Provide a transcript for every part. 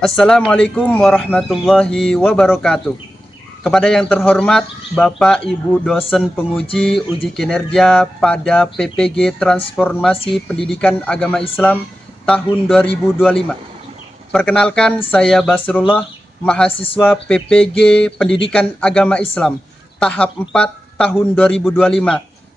Assalamualaikum warahmatullahi wabarakatuh. Kepada yang terhormat Bapak Ibu dosen penguji uji kinerja pada PPG Transformasi Pendidikan Agama Islam tahun 2025. Perkenalkan, saya Basrullah, mahasiswa PPG Pendidikan Agama Islam tahap 4 tahun 2025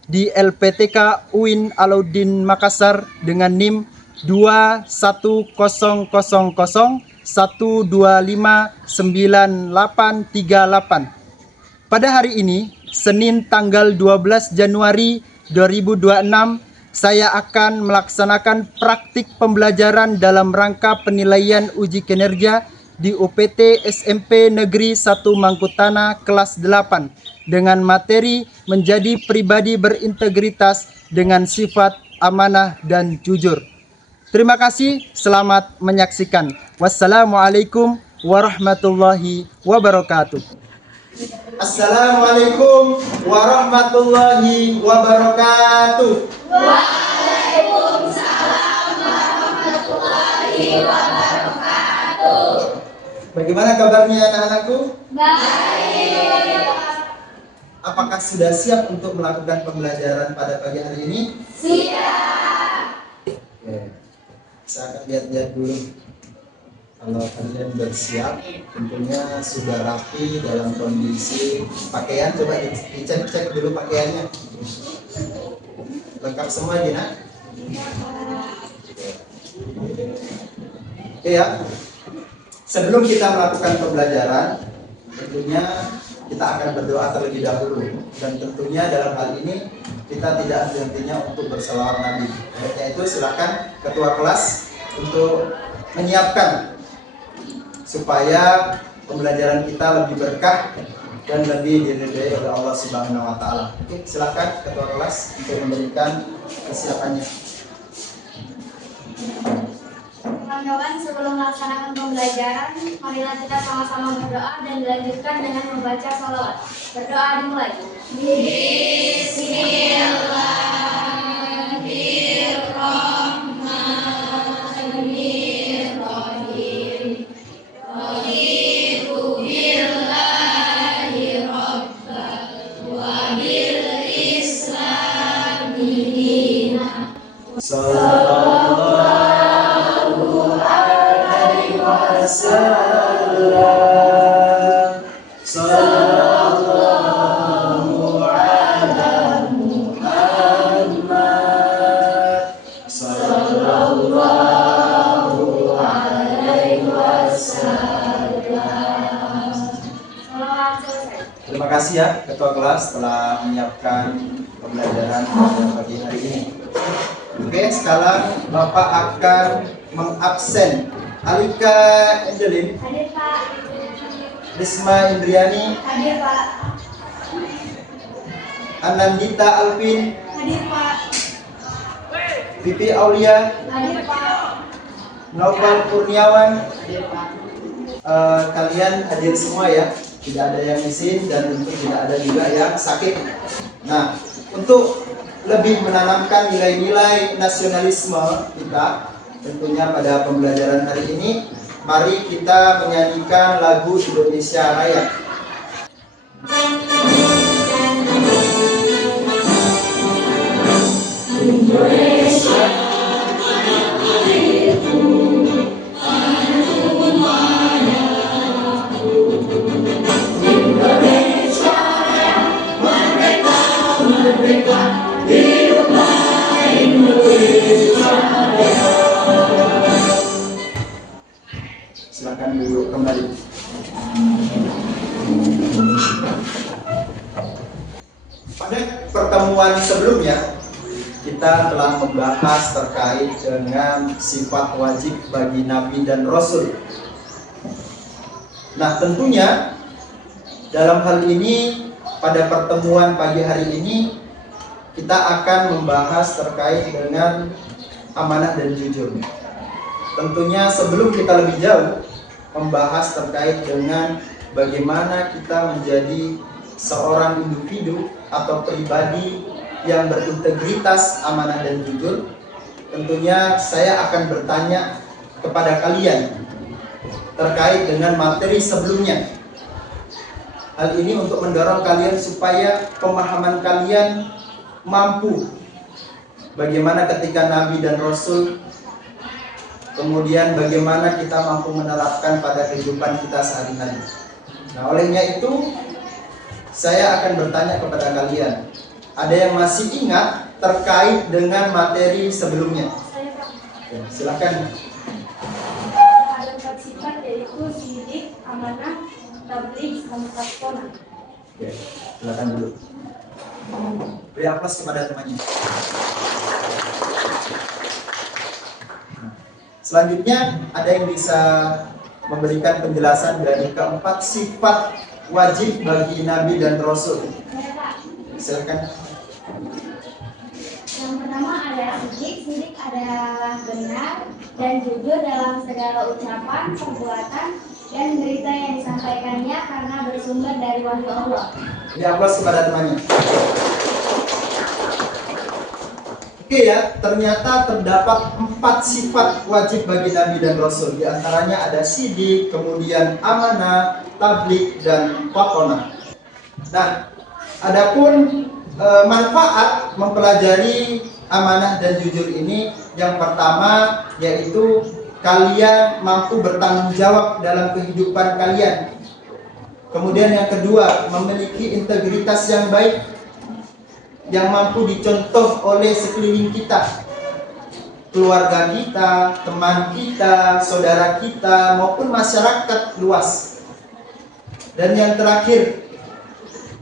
di LPTK UIN Alauddin Makassar dengan NIM 21000125938. Pada hari ini, Senin tanggal 12 Januari 2026, saya akan melaksanakan praktik pembelajaran dalam rangka penilaian uji kinerja di UPT SMP Negeri 1 Mangkutana kelas 8 dengan materi menjadi pribadi berintegritas dengan sifat amanah dan jujur. Terima kasih, selamat menyaksikan. Wassalamualaikum warahmatullahi wabarakatuh. Assalamualaikum warahmatullahi wabarakatuh. Waalaikumsalam warahmatullahi wabarakatuh. Bagaimana kabarnya anak-anakku? Baik. Apakah sudah siap untuk melakukan pembelajaran pada pagi hari ini? Siap. Oke. Saya akan lihat-lihat dulu. Kalau kalian bersiap, tentunya sudah rapi dalam kondisi pakaian. Coba dicek dulu pakaiannya. Lengkap semua, Dina? Oke ya. Sebelum kita melakukan pembelajaran, tentunya kita akan berdoa terlebih dahulu. Dan tentunya dalam hal ini kita tidak henti-hentinya untuk berselawat Nabi. Oleh itu silakan ketua kelas untuk menyiapkan supaya pembelajaran kita lebih berkah dan lebih diridhai oleh Allah Subhanahu wa taala. Oke, silakan ketua kelas untuk memberikan kesiapannya. Kawan-kawan, sebelum melaksanakan pembelajaran, marilah kita sama-sama berdoa dan dilanjutkan dengan membaca sholawat. Berdoa dimulai. Bismillahirrahmanirrahim. Raditu billahi rabban wa bil islami dinan. Sallallahu alaihi wasallam. Sallallahu ala Muhammad. Sallallahu alaihi wasallam. Sholawat selesai. Terima kasih ya ketua kelas telah menyiapkan pembelajaran pada pagi hari ini. Oke, sekarang Bapak akan mengabsen Alika Angelin, Hadir Pak. Risma Indriani, Hadir Pak. Anandita Alvin, Hadir Pak. Pipi Aulia, Hadir Pak. Noval Kurniawan. Hadir Pak. Kalian hadir semua ya, tidak ada yang izin dan tentu tidak ada juga yang sakit. Nah, untuk lebih menanamkan nilai-nilai nasionalisme kita tentunya pada pembelajaran hari ini, mari kita menyanyikan lagu Indonesia Raya. Indonesia silakan duduk kembali. Pada pertemuan sebelumnya kita telah membahas terkait dengan sifat wajib bagi Nabi dan Rasul. Nah, tentunya dalam hal ini pada pertemuan pagi hari ini kita akan membahas terkait dengan amanah dan jujur. Tentunya sebelum kita lebih jauh membahas terkait dengan bagaimana kita menjadi seorang individu atau pribadi yang berintegritas, amanah dan jujur, tentunya saya akan bertanya kepada kalian, terkait dengan materi sebelumnya. Hal ini untuk mendorong kalian supaya pemahaman kalian mampu bagaimana ketika Nabi dan Rasul, kemudian bagaimana kita mampu menerapkan pada kehidupan kita sehari-hari. Nah, olehnya itu saya akan bertanya kepada kalian, ada yang masih ingat terkait dengan materi sebelumnya? Ya, silakan. Ada 4 sifat, yaitu sidik, amanah, tabligh, sama takona. Oke, silakan dulu. Beri aplaus kepada temannya. Selanjutnya, ada yang bisa memberikan penjelasan dari keempat sifat wajib bagi Nabi dan Rasul? Silakan. Yang pertama ada sidik. Sidik adalah benar dan jujur dalam segala ucapan, perbuatan, dan berita yang disampaikannya karena bersumber dari wahyu Allah. Beri aplaus kepada temannya. Oke ya, ternyata terdapat 4 sifat wajib bagi Nabi dan Rasul. Di antaranya ada sidik, kemudian amanah, tabligh, dan qatonah. Nah, adapun manfaat mempelajari amanah dan jujur ini, yang pertama yaitu kalian mampu bertanggung jawab dalam kehidupan kalian. Kemudian yang kedua, memiliki integritas yang baik yang mampu dicontoh oleh sekeliling kita, keluarga kita, teman kita, saudara kita, maupun masyarakat luas. Dan yang terakhir,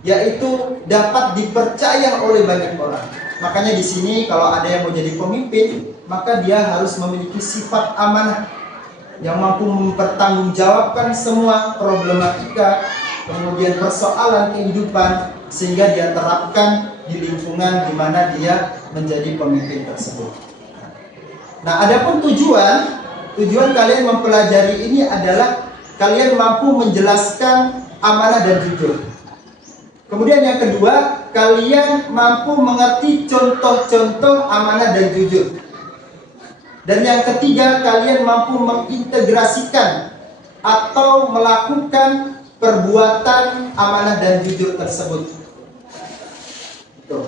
yaitu dapat dipercaya oleh banyak orang. Makanya di sini kalau ada yang mau jadi pemimpin, maka dia harus memiliki sifat amanah yang mampu mempertanggungjawabkan semua problematika, kemudian persoalan kehidupan, sehingga dia terapkan di lingkungan di mana dia menjadi pemimpin tersebut. Nah, adapun tujuan kalian mempelajari ini adalah kalian mampu menjelaskan amanah dan jujur. Kemudian yang kedua, kalian mampu mengerti contoh-contoh amanah dan jujur. Dan yang ketiga, kalian mampu mengintegrasikan atau melakukan perbuatan amanah dan jujur tersebut. Tuh.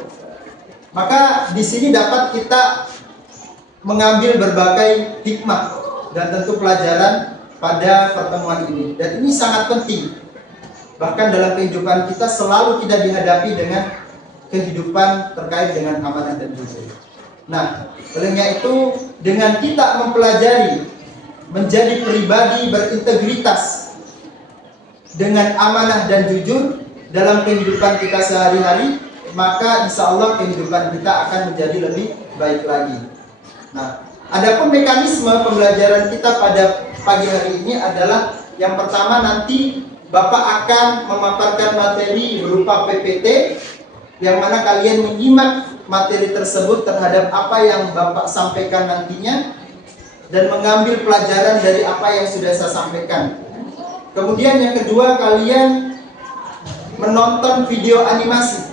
Maka di sini dapat kita mengambil berbagai hikmah dan tentu pelajaran pada pertemuan ini. Dan ini sangat penting. Bahkan dalam kehidupan kita selalu kita dihadapi dengan kehidupan terkait dengan amanah dan jujur. Nah, olehnya itu dengan kita mempelajari menjadi pribadi berintegritas dengan amanah dan jujur dalam kehidupan kita sehari-hari, maka insya Allah kehidupan kita akan menjadi lebih baik lagi. Nah, adapun mekanisme pembelajaran kita pada pagi hari ini adalah yang pertama, nanti Bapak akan memaparkan materi berupa PPT, yang mana kalian menyimak materi tersebut terhadap apa yang Bapak sampaikan nantinya dan mengambil pelajaran dari apa yang sudah saya sampaikan. Kemudian yang kedua, kalian menonton video animasi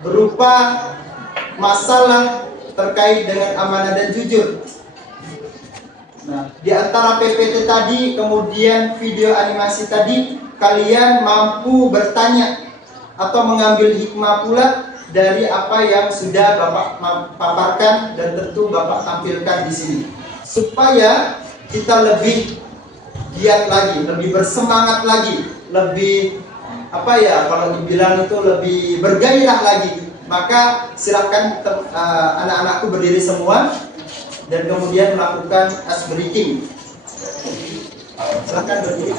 berupa masalah terkait dengan amanah dan jujur. Nah, di antara PPT tadi, kemudian video animasi tadi, kalian mampu bertanya atau mengambil hikmah pula dari apa yang sudah Bapak paparkan dan tentu Bapak tampilkan di sini, supaya kita lebih giat lagi, lebih bersemangat lagi, lebih kalau dibilang itu lebih bergairah lagi. Maka silakan anak-anakku berdiri semua dan kemudian melakukan ice breaking. Silakan berdiri.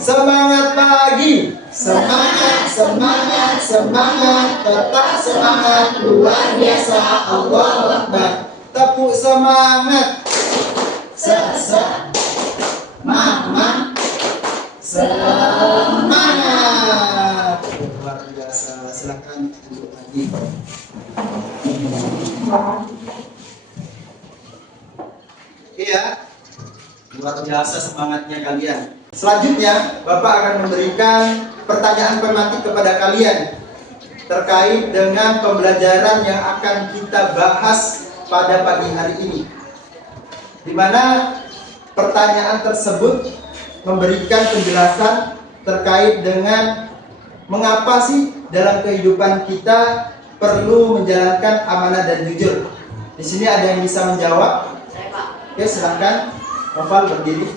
Semangat pagi, semangat, semangat, semangat, tetap semangat, luar biasa, Allahu Akbar. Tepuk semangat. Mama, semangat. Luar biasa. Silakan duduk lagi. Iya, luar biasa semangatnya kalian. Selanjutnya, Bapak akan memberikan pertanyaan tematik kepada kalian terkait dengan pembelajaran yang akan kita bahas pada pagi hari ini. di mana pertanyaan tersebut memberikan penjelasan terkait dengan mengapa sih dalam kehidupan kita perlu menjalankan amanah dan jujur. Di sini ada yang bisa menjawab? Saya, Pak. Oke, silakan. Noval berdiri.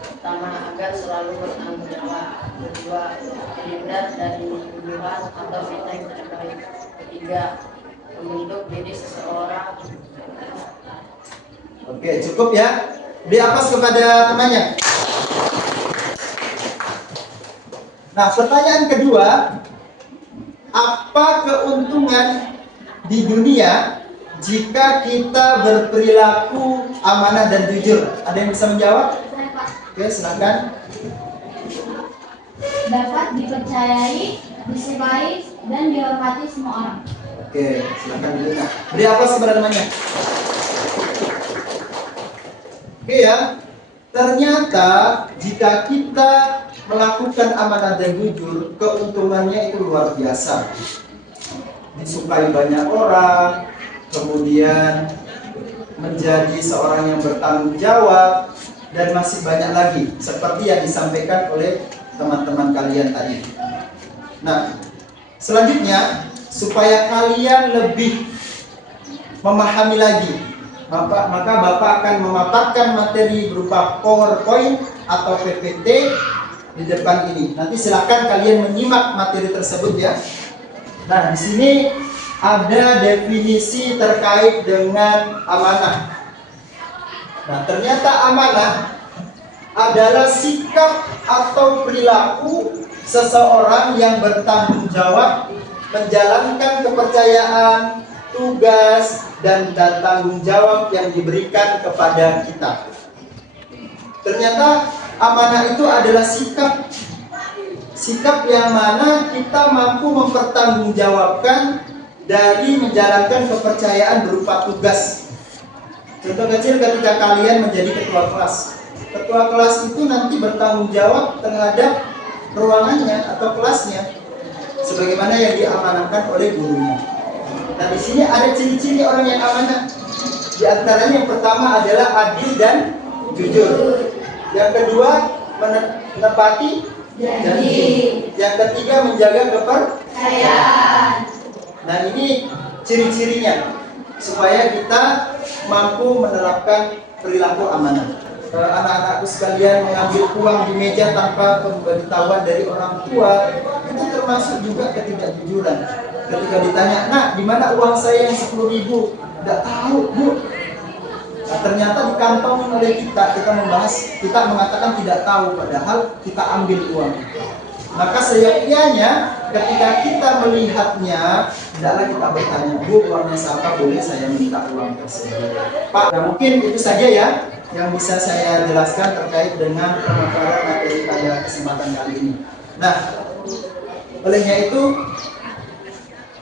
Pertama, agar selalu bertanggung jawab. Kedua, terhindar dari tuduhan atau fitnah yang tidak baik. Ketiga, membentuk diri seseorang. Oke, cukup ya. Beri aplaus kepada temannya. Nah, pertanyaan kedua, apa keuntungan di dunia jika kita berperilaku amanah dan jujur? Ada yang bisa menjawab? Saya, Pak. Oke, silakan. Dapat dipercayai, disukai, dan dihormati semua orang. Oke, silakan dulu. Nah, beri aplaus kepada temannya. Oke ya, ternyata jika kita melakukan amanah dan jujur, keuntungannya itu luar biasa. Disukai banyak orang, kemudian menjadi seorang yang bertanggung jawab, dan masih banyak lagi seperti yang disampaikan oleh teman-teman kalian tadi. Nah, selanjutnya supaya kalian lebih memahami lagi, maka Bapak akan memaparkan materi berupa PowerPoint atau PPT di depan ini. Nanti silakan kalian menyimak materi tersebut ya. Nah, di sini ada definisi terkait dengan amanah. Nah, ternyata amanah adalah sikap atau perilaku seseorang yang bertanggung jawab menjalankan kepercayaan, tugas, dan tanggung jawab yang diberikan kepada kita. Ternyata amanah itu adalah sikap yang mana kita mampu mempertanggungjawabkan dari menjalankan kepercayaan berupa tugas. Contoh kecil ketika kalian menjadi ketua kelas. Ketua kelas itu nanti bertanggung jawab terhadap ruangannya atau kelasnya sebagaimana yang diamanahkan oleh gurunya. Nah, di sini ada ciri-ciri orang yang amanah. Di antaranya yang pertama adalah adil dan jujur. Yang kedua, menepati janji. Yang ketiga, menjaga kepercayaan. Nah, ini ciri-cirinya supaya kita mampu menerapkan perilaku amanah. Anak-anakku sekalian, mengambil uang di meja tanpa pemberitahuan dari orang tua itu termasuk juga ketidakjujuran. Ketika ditanya, "Nak, di mana uang saya yang 10.000?" "Tidak tahu, Bu." Nah, ternyata dikantongin oleh kita kita mengatakan tidak tahu, padahal kita ambil uang. Maka seyogyanya ketika kita melihatnya, tidaklah kita bertanya, "Bu, uangnya siapa? Boleh saya minta uang tersebut?" Pak, nah mungkin itu saja ya yang bisa saya jelaskan terkait dengan pemaparan materi pada kesempatan kali ini. Nah, olehnya itu,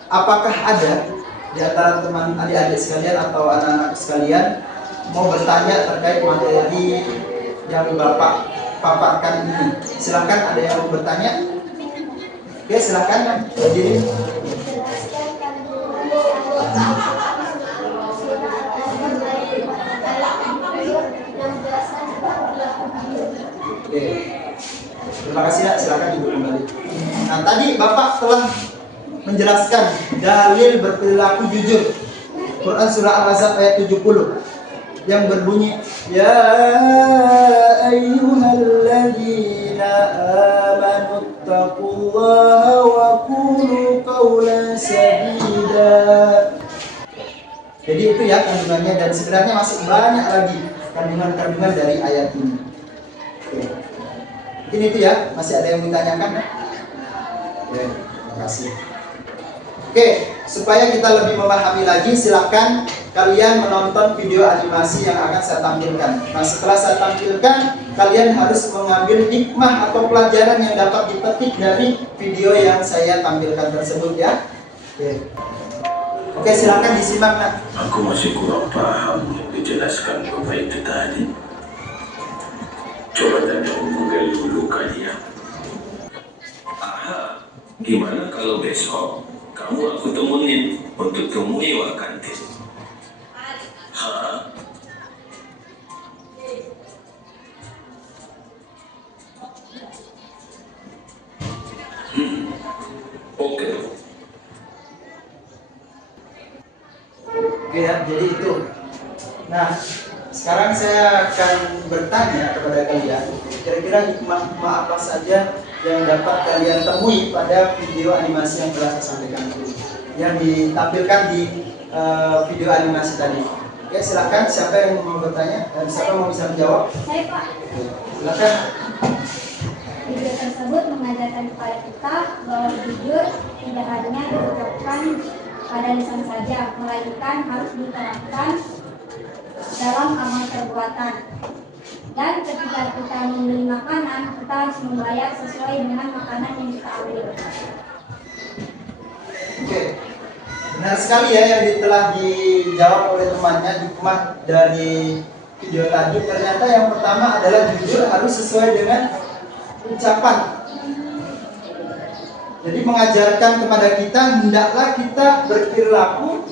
apakah ada di antara teman adik-adik sekalian atau anak-anak sekalian mau bertanya terkait materi yang Bapak paparkan ini? Silakan, ada yang mau bertanya? Oke, silakan berdiri. Oke, terima kasih ya, silakan duduk kembali. Nah, tadi Bapak telah menjelaskan dalil berperilaku jujur. Quran surah Al-Ahzab ayat 70 yang berbunyi, "Ya ayyuhalladzina amanu taqullaha wa qulu qawlan sadida." Jadi itu ya kandungannya, dan sebenarnya masih banyak lagi kandungan-kandungan dari ayat ini. Oke. Mungkin itu ya, masih ada yang ditanyakan? Oke, terima kasih. Oke, supaya kita lebih memahami lagi, silakan kalian menonton video animasi yang akan saya tampilkan. Nah, setelah saya tampilkan, kalian harus mengambil hikmah atau pelajaran yang dapat dipetik dari video yang saya tampilkan tersebut ya. Oke, silakan disimak. Nak. Aku masih kurang paham yang dijelaskan Bapak itu tadi. Coba tanya Google dulu kali ya. Aha, gimana kalau besok kamu aku temuin untuk temui Wakantin? Hah? Oke. Oke ya, jadi itu. Nah, sekarang saya akan bertanya kepada kalian, kira-kira hikmah apa saja yang dapat kalian temui pada video animasi yang telah saya sampaikan, yang ditampilkan di video animasi tadi. Oke, silakan siapa yang mau bertanya dan siapa yang mau bisa menjawab? Saya Pak. Silakan. Video tersebut mengajarkan kepada kita bahwa jujur tidak hanya diucapkan pada lisan saja, melainkan harus diterapkan dalam amal perbuatan. Dan ketika kita membeli makanan, kita harus membayar sesuai dengan makanan yang kita ambil. Oke, benar sekali ya yang telah dijawab oleh temannya. Hikmah dari video tadi ternyata yang pertama adalah jujur harus sesuai dengan ucapan. Jadi mengajarkan kepada kita hendaklah kita berperilaku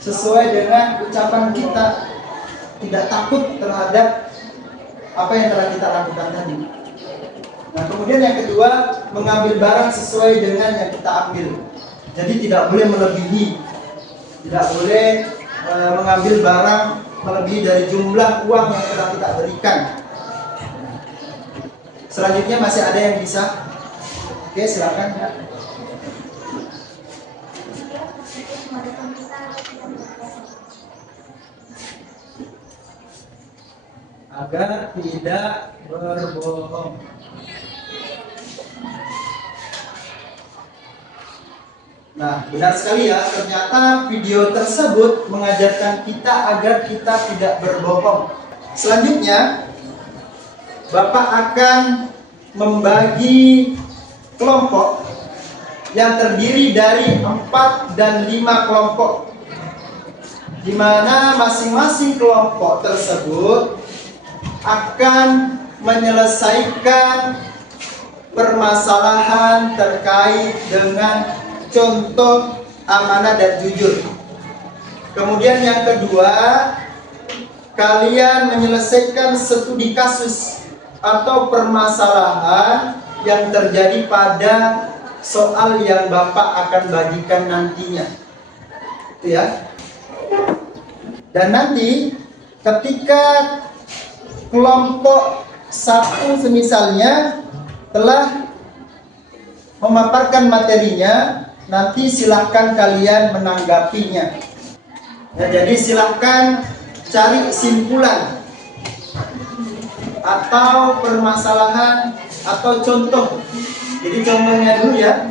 sesuai dengan ucapan kita, tidak takut terhadap apa yang telah kita lakukan tadi. Nah, kemudian yang kedua, mengambil barang sesuai dengan yang kita ambil. Jadi tidak boleh melebihi, tidak boleh mengambil barang melebihi dari jumlah uang yang telah kita berikan. Selanjutnya masih ada yang bisa? Oke, silakan ya. Agar tidak berbohong. Nah, benar sekali ya, ternyata video tersebut mengajarkan kita agar kita tidak berbohong. Selanjutnya, Bapak akan membagi kelompok yang terdiri dari 4 dan 5 kelompok, di mana masing-masing kelompok tersebut akan menyelesaikan permasalahan terkait dengan contoh amanah dan jujur. Kemudian yang kedua, kalian menyelesaikan studi kasus atau permasalahan yang terjadi pada soal yang Bapak akan bagikan nantinya. Itu ya. Dan nanti ketika kelompok satu semisalnya telah memaparkan materinya, nanti silahkan kalian menanggapinya. Nah, jadi silahkan cari kesimpulan atau permasalahan atau contoh. Jadi contohnya dulu ya.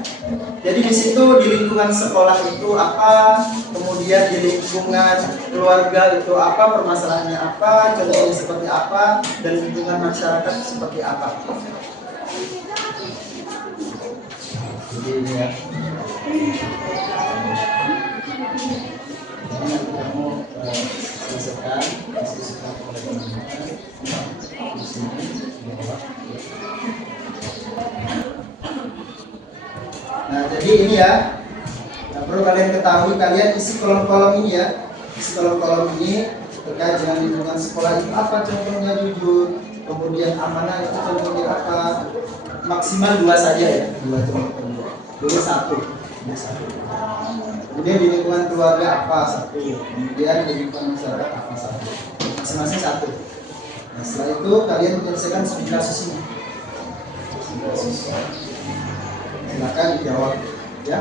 Jadi di situ di lingkungan sekolah itu apa, kemudian di lingkungan keluarga itu apa, permasalahannya apa, contohnya seperti apa, dan lingkungan masyarakat seperti apa. Jadi ini ya. Ini kamu selesaikan oleh teman-teman di sini. Nah, jadi ini ya. Nah, perlu kalian ketahui, kalian isi kolom-kolom ini ya. Isi kolom-kolom ini terkait dengan lingkungan sekolah itu apa contohnya jujur, kemudian amanah itu contohnya apa. Maksimal 2 saja ya, 2 contoh. Dulu 1. Kemudian di lingkungan keluarga apa 1, kemudian di lingkungan masyarakat apa 1, masing-masing 1. Nah, setelah itu kalian menyelesaikan studi kasus ini. Silakan dijawab ya.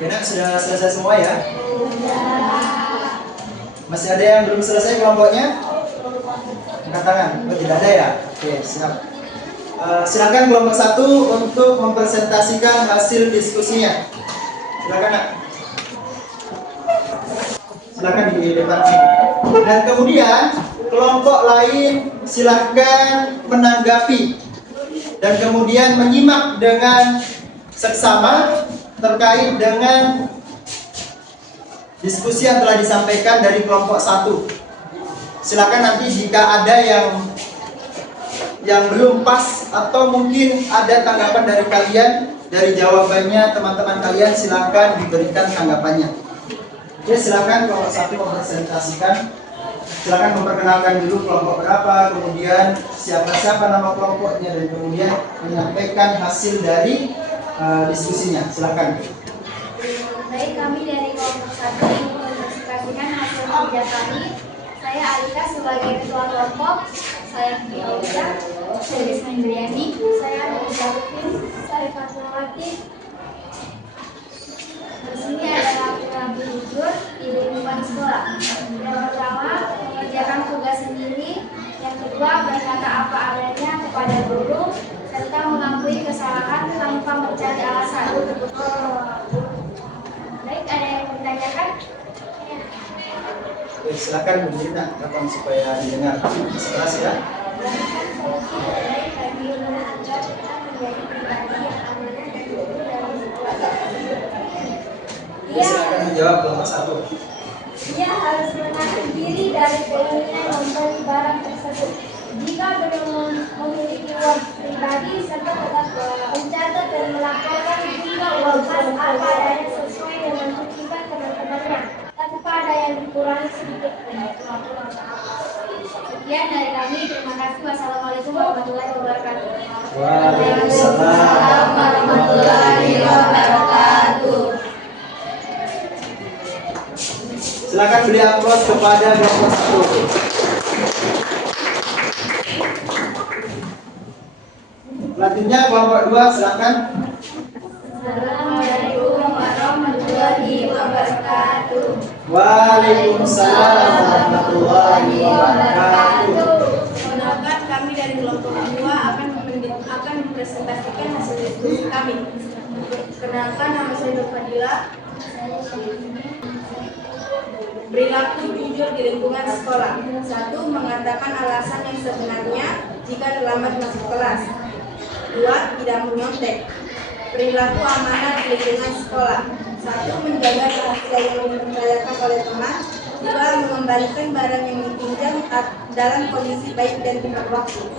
Oke, nak, sudah selesai semua ya? Masih ada yang belum selesai kelompoknya? Angkat tangan. Oh, tidak ada ya? Oke, siap. Silakan kelompok 1 untuk mempresentasikan hasil diskusinya. Silakan, nak. Silakan di depan sini. Dan kemudian kelompok lain silakan menanggapi dan kemudian menyimak dengan seksama terkait dengan diskusi yang telah disampaikan dari kelompok 1. Silakan nanti jika ada yang belum pas atau mungkin ada tanggapan dari kalian, dari jawabannya teman-teman kalian, silakan diberikan tanggapannya. Oke, silakan kelompok 1 mempresentasikan. Silakan memperkenalkan dulu kelompok berapa, kemudian siapa nama kelompoknya, dan kemudian menyampaikan hasil dari diskusinya. Silakan. Baik, kami dari kelompok 1 mempresentasikan hasil kerja kami. Saya Alika sebagai ketua kelompok, saya Kiki Aulia, saya Rizma Indriani, saya Nurul Arifin, saya Fatmawati. Di sini adalah perilaku jujur di lingkungan sekolah. Yang pertama, mengerjakan tugas sendiri. Yang kedua, berkata apa adanya kepada guru serta mengakui kesalahan tanpa mencari alasan. Baik, ada yang bertanyakan? Oke, silakan berdiri, nak, kapan supaya didengar. Keras ya. Silakan menjawab kelompok 1. Dia harus menahan diri dari keinginan membeli barang tersebut. Jika belum memiliki uang pribadi, serta tetap mencatat dan melaporkan jumlah uang kas apa adanya sesuai dengan tuntutan teman-temannya, tanpa ada yang dikurangi sedikit pun. Sekian dari kami. Terima kasih. Wassalamualaikum warahmatullahi wabarakatuh. Waalaikumsalam warahmatullahi wabarakatuh. Silakan beri aplaus kepada kelompok 1. Selanjutnya kelompok 2, silakan. Assalamualaikum warahmatullahi wabarakatuh. Waalaikumsalam warahmatullahi wabarakatuh. Perkenalkan, kami dari kelompok 2 akan mempresentasikan hasil diskusi kami. Perkenalkan, nama saya Nur Fadila. Perilaku jujur di lingkungan sekolah. 1. Mengatakan alasan yang sebenarnya jika terlambat masuk kelas. 2. Tidak menyontek. Perilaku amanah di lingkungan sekolah. 1. Menjaga rahasia yang dipercayakan oleh teman. 2. Mengembalikan barang yang dipinjam dalam kondisi baik dan tepat waktu.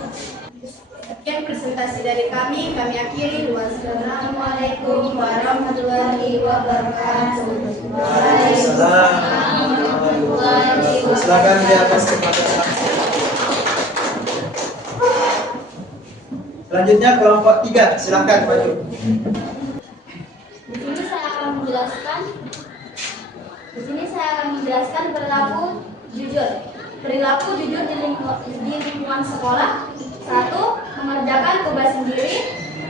Sekian presentasi dari kami akhiri. Wassalamualaikum warahmatullahi wabarakatuh. Waalaikumsalam. Silakan di atas kepada. Selanjutnya kelompok 3, silakan maju. Di sini saya akan menjelaskan perilaku jujur. Perilaku jujur di lingkungan sekolah. 1. Mengerjakan tugas sendiri.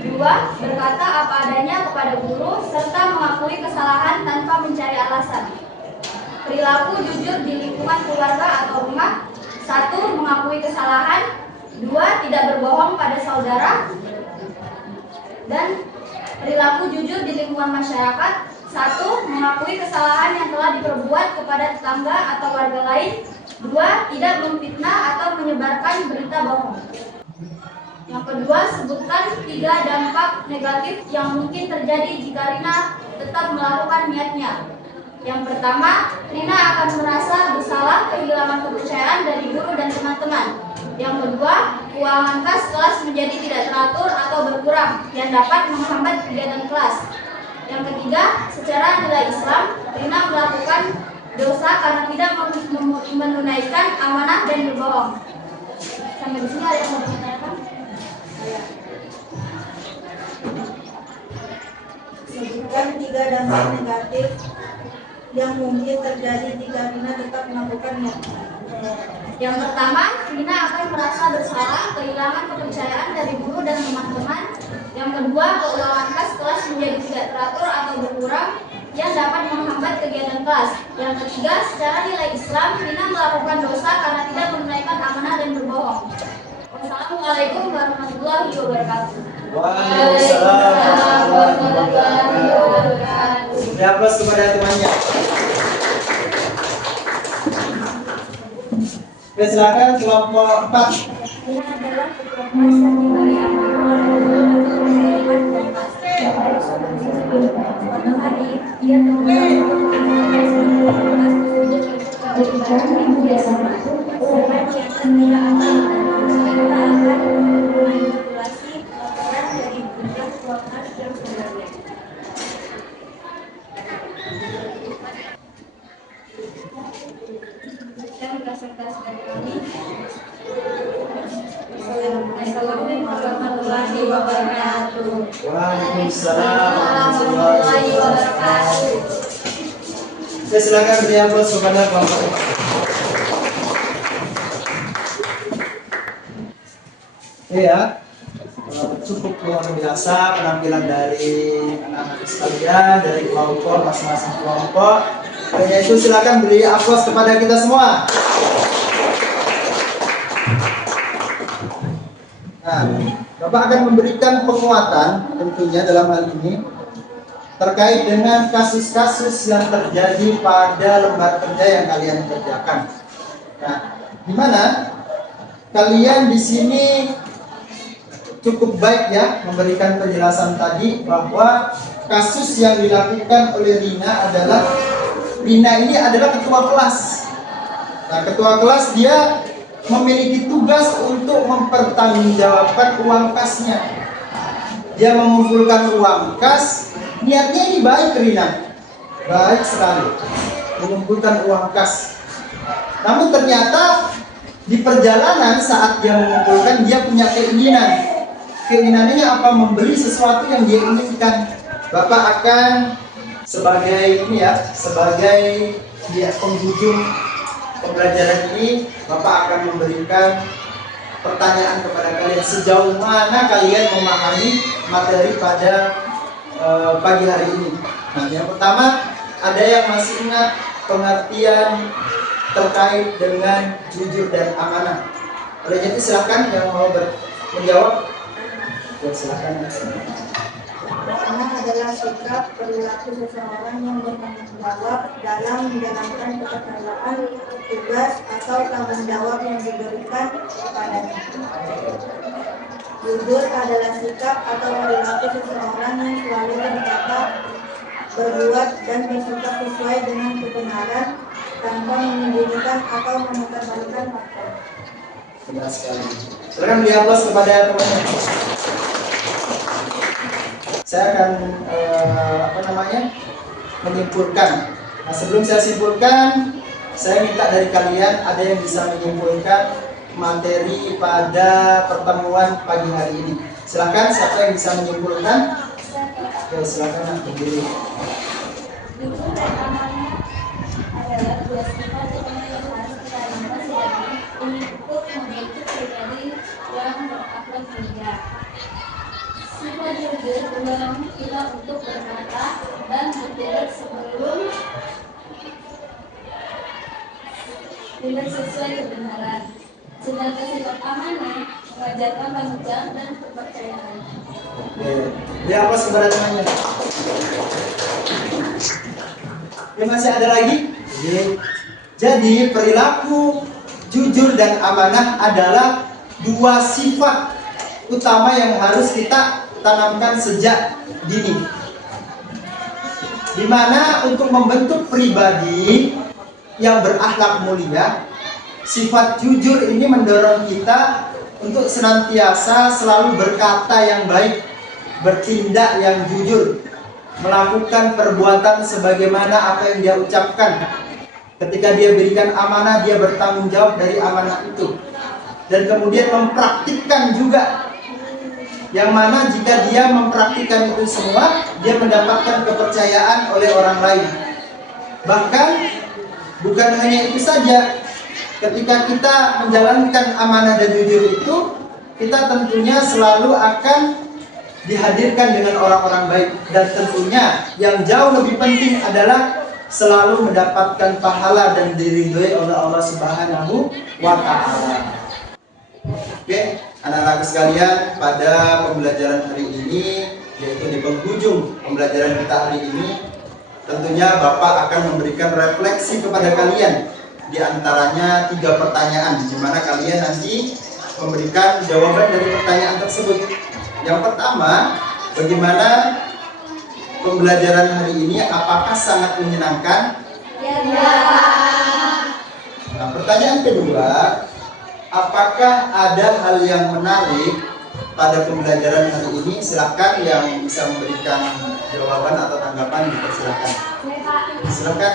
2. Berkata apa adanya kepada guru serta mengakui kesalahan tanpa mencari alasan. Perilaku jujur di lingkungan keluarga atau rumah. 1. Mengakui kesalahan. 2. Tidak berbohong pada saudara. Dan perilaku jujur di lingkungan masyarakat. 1. Mengakui kesalahan yang telah diperbuat kepada tetangga atau warga lain. 2. Tidak memfitnah atau menyebarkan berita bohong. Yang kedua, sebutkan 3 dampak negatif yang mungkin terjadi jika Rina tetap melakukan niatnya. Yang pertama, Rina akan merasa bersalah, kehilangan kepercayaan dari guru dan teman-teman. Yang kedua, keuangan kas kelas menjadi tidak teratur atau berkurang yang dapat menghambat kegiatan kelas. Yang ketiga, secara nilai Islam, Rina melakukan dosa karena tidak menunaikan amanah dan berbohong. Sampai di sini ada yang mau ditanyakan? Sebutkan 3 dampak negatif yang mungkin terjadi jika Rina tetap melakukannya. Yang pertama, Rina akan merasa bersalah, kehilangan kepercayaan dari guru dan teman-teman. Yang kedua, keuangan kas kelas menjadi tidak teratur atau berkurang yang dapat menghambat kegiatan kelas. Yang ketiga, secara nilai Islam, Rina melakukan dosa karena tidak menunaikan amanah dan berbohong. Wassalamualaikum warahmatullahi wabarakatuh. Waalaikumsalam warahmatullahi wabarakatuh. Beri aplaus kepada temannya. Oke, silakan kelompok 4. Rina adalah ketua kelas yang diberi amanah oleh guru untuk menerima dan pasti. Suatu hari, dia Assalamualaikum warahmatullahi wabarakatuh. Waalaikumsalam warahmatullahi wabarakatuh. Oke, silakan beri aplaus kepada kelompok 4. Oke ya, cukup luar biasa penampilan dari anak-anak sekalian, dari kelompok masing-masing kelompok. Oleh itu silakan beri aplaus kepada kita semua. Nah, Bapak akan memberikan penguatan tentunya dalam hal ini terkait dengan kasus-kasus yang terjadi pada lembar kerja yang kalian kerjakan. Nah, di mana kalian di sini cukup baik ya memberikan penjelasan tadi bahwa kasus yang dilakukan oleh Rina ini adalah ketua kelas. Nah, ketua kelas dia memiliki tugas untuk mempertanggungjawabkan uang kasnya. Dia mengumpulkan uang kas, niatnya ini baik Rina, baik sekali, mengumpulkan uang kas. Namun ternyata di perjalanan saat dia mengumpulkan, dia punya keinginan. Keinginannya apa? Membeli sesuatu yang dia inginkan. Bapak akan sebagai penghujung pembelajaran ini, Bapak akan memberikan pertanyaan kepada kalian sejauh mana kalian memahami materi pada pagi hari ini. Nah, yang pertama, ada yang masih ingat pengertian terkait dengan jujur dan amanah? Oleh itu silakan yang mau menjawab. Ya, silakan. Amanah adalah sikap perilaku seseorang yang bertanggung jawab dalam menjalankan pekerjaan, tugas, atau tanggung jawab yang diberikan kepadanya. Jujur adalah sikap atau perilaku seseorang yang selalu berkata, berbuat, dan bersikap sesuai dengan kebenaran tanpa menyembunyikan atau memutarbalikkan fakta. Benar sekali. Silakan beri aplaus kepada teman-teman. Saya akan menyimpulkan. Nah, sebelum saya simpulkan, saya minta dari kalian ada yang bisa menyimpulkan materi pada pertemuan pagi hari ini. Silakan, siapa yang bisa menyimpulkan? Oke, silakan berdiri. Jujur dan amanah adalah dua sifat utama yang harus kita tanamkan untuk membentuk pribadi yang berakhlak mulia. Sifat jujur mendorong kita untuk berkata dan bertindak tidak sesuai kebenaran. Sedangkan sifat amanah mengajarkan tanggung jawab dan kepercayaan. Beri aplaus kepada temannya. Ya, masih ada lagi? Jadi perilaku jujur dan amanah adalah dua sifat utama yang harus kita tanamkan sejak dini. Dimana untuk membentuk pribadi yang berakhlak mulia, sifat jujur ini mendorong kita untuk senantiasa selalu berkata yang baik, bertindak yang jujur, melakukan perbuatan sebagaimana apa yang dia ucapkan. Ketika dia berikan amanah, dia bertanggung jawab dari amanah itu, dan kemudian mempraktikkan juga. Yang mana jika dia mempraktikkan itu semua, dia mendapatkan kepercayaan oleh orang lain. Bahkan bukan hanya itu saja, ketika kita menjalankan amanah dan jujur itu, kita tentunya selalu akan dihadirkan dengan orang-orang baik, dan tentunya yang jauh lebih penting adalah selalu mendapatkan pahala dan diridhoi oleh Allah Subhanahu wa Ta'ala. Oke, anak-anak sekalian, pada pembelajaran hari ini, yaitu di penghujung pembelajaran kita hari ini, tentunya Bapak akan memberikan refleksi kepada kalian. Di antaranya 3 pertanyaan, di mana kalian nanti memberikan jawaban dari pertanyaan tersebut. Yang pertama, bagaimana pembelajaran hari ini? Apakah sangat menyenangkan? Ya. Nah, pertanyaan kedua, apakah ada hal yang menarik pada pembelajaran hari ini? Silakan yang bisa memberikan jawaban atau tanggapan, dipersilakan. Silakan.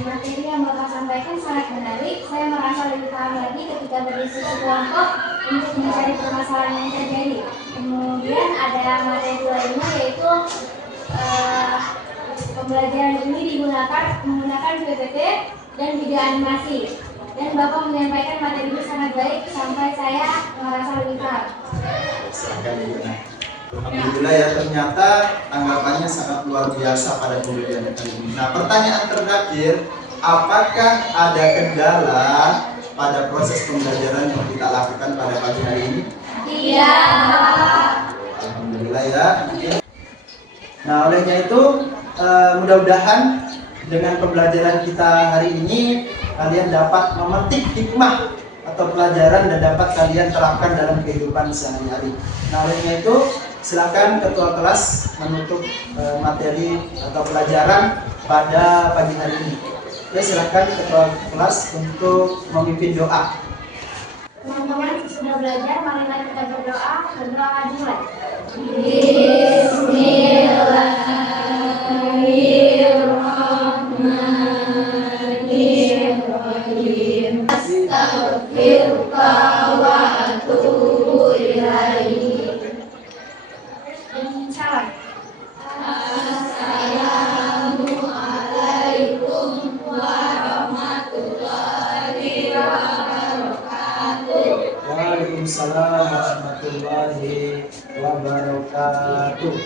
Materi yang Bapak sampaikan sangat menarik. Saya merasa lebih paham lagi ketika berdiskusi kelompok untuk mencari permasalahan yang terjadi. Kemudian ada materi lainnya, yaitu pembelajaran ini menggunakan PPT dan video animasi. Dan Bapak menyampaikan materi ini sangat baik sampai saya merasa lebih paham. Silakan Ibu. Alhamdulillah ya, ternyata tanggapannya sangat luar biasa pada pembelajaran kali ini. Nah, pertanyaan terakhir, apakah ada kendala pada proses pembelajaran yang kita lakukan pada pagi hari ini? Iya. Alhamdulillah ya. Nah, olehnya itu mudah-mudahan dengan pembelajaran kita hari ini kalian dapat memetik hikmah atau pelajaran dan dapat kalian terapkan dalam kehidupan sehari-hari. Nah, olehnya itu silakan ketua kelas menutup materi atau pelajaran pada pagi hari ini. Ya, silakan ketua kelas untuk memimpin doa. Teman-teman sudah belajar, marilah kita berdoa. Berdoa dimulai. Bismillahirrahmanirrahim. Astaghfirullah wa atubu ilaih. Salam. Assalamualaikum warahmatullahi wabarakatuh. Waalaikumsalam warahmatullahi wabarakatuh.